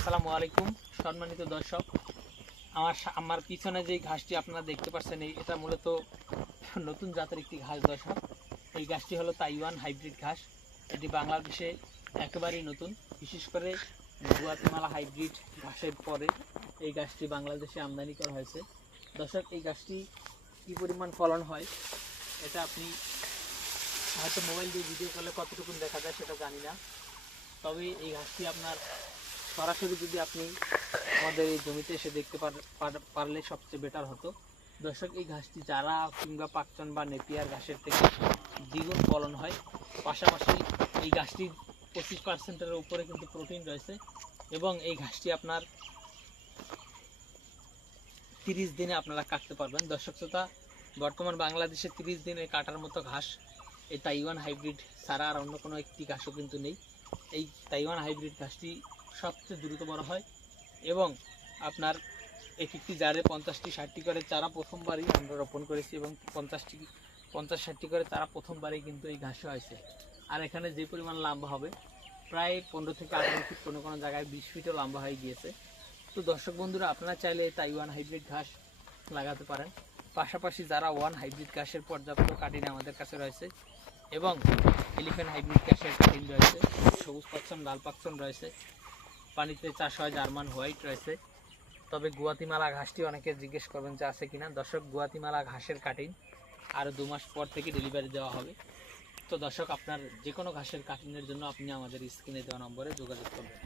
আসসালামু আলাইকুম সম্মানিত দর্শক। আমার পিছনে যে ঘাসটি আপনারা দেখতে পাচ্ছেন এটা মূলত নতুন জাতের একটি ঘাস দর্শক। এই ঘাসটি হলো তাইওয়ান হাইব্রিড ঘাস। এটি বাংলাদেশে একেবারেই নতুন, বিশেষ করে গুয়াতেমালা হাইব্রিড ঘাসের পরে এই ঘাসটি বাংলাদেশে আমদানি করা হয়েছে। দর্শক, এই ঘাসটি কী পরিমাণ ফলন হয় এটা আপনি হয়তো মোবাইল দিয়ে ভিডিও কলে কতটুকু দেখা যায় সেটা জানি না, তবে এই ঘাসটি আপনার সরাসরি যদি আপনি আমাদের এই জমিতে এসে দেখতে পারলে সবচেয়ে বেটার হতো। দর্শক, এই ঘাসটি জারা কিংবা পাকচন বা নেপিয়ার ঘাসের থেকে দ্বিগুণ ফলন হয়। পাশাপাশি এই ঘাসটির 25%-এর উপরে কিন্তু প্রোটিন রয়েছে এবং এই ঘাসটি আপনার 30 দিনে আপনারা কাটতে পারবেন। দর্শক শ্রোতা, বর্তমান বাংলাদেশে 30 দিনে কাটার মতো ঘাস এই তাইওয়ান হাইব্রিড ছাড়া আর অন্য কোনো একটি ঘাসও কিন্তু নেই। এই তাইওয়ান হাইব্রিড ঘাসটি সবচেয়ে দ্রুত বড় হয় এবং আপনার একটি জারে 50-60টি করে চারা প্রথমবারই আমরা রোপণ করেছি এবং 50-60টি করে চারা প্রথমবারই কিন্তু এই ঘাসে হয়েছে। আর এখানে যে পরিমাণ লম্বা হবে প্রায় 15 থেকে 18 ফিট, কোনো কোনো জায়গায় 20 ফিটও লম্বা হয়ে গিয়েছে। তো দর্শক বন্ধুরা, আপনারা চাইলে তাইওয়ান হাইব্রিড ঘাস লাগাতে পারেন। পাশাপাশি যারা ওয়ান হাইব্রিড ঘাসের পর্যাপ্ত কাটিং আমাদের কাছে রয়েছে এবং এলিফ্যান্ট হাইব্রিড ঘাসের কাটিং রয়েছে, সবুজ পাকচন, লাল পাকচন রয়েছে, পানিতে চাষ হয় জার্মান হোয়াইট রয়েছে। তবে গুয়াতিমালা ঘাসটি অনেকে জিজ্ঞেস করবেন যে আছে কিনা। দর্শক, গুয়াতিমালা ঘাসের কাটিং আরও 2 মাস পর থেকে ডেলিভারি দেওয়া হবে। তো দর্শক, আপনার যে কোনো ঘাসের কাটিংয়ের জন্য আপনি আমাদের স্ক্রিনে দেওয়া নম্বরে যোগাযোগ করবেন।